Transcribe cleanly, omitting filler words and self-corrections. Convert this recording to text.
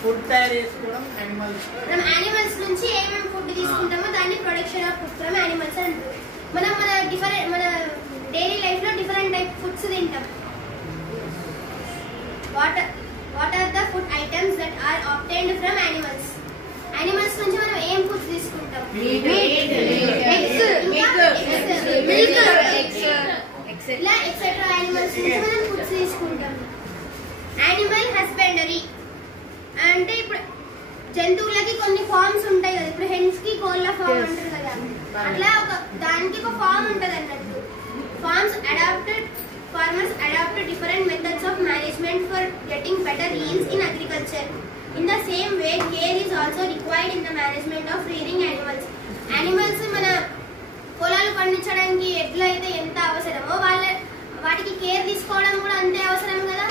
Food తయారు చేసుకోవడం animals. మనం యానిమల్స్ నుంచి ఏమేమి ఫుడ్ తీసుకుంటామో దాన్ని production of food from animals అంటారు. మనం మన డైలీ లైఫ్ లో డిఫరెంట్ టైప్ ఫుడ్స్ తింటాం. What are the food items that are obtained from animals? Animals నుంచి మనం ఏం ఫుడ్స్ తీసుకుంటాం? ఇలా ఎక్సెట్రా యానిమల్స్ నుంచి మనం ఫుడ్స్ తీసుకుంటాం. యానిమల్ హస్బెండరీ అంటే ఇప్పుడు జంతువులకి కొన్ని ఫార్మ్స్ ఉంటాయి కదా. ఇప్పుడు హెన్స్ కి కోళ్ళ ఫార్మ్ అంటారు కదా, అట్లా దానికి ఒక ఫార్మ్ ఉంటది అన్నట్టు. Farmers adopted different methods of management for getting better yields in agriculture. In the same way, care is also required in the management of rearing animals. Animals మన పొలాలు పండించడానికి ఎట్లయితే ఎంత అవసరమో వాటికి కేర్ తీసుకోవడం కూడా అంతే అవసరం కదా.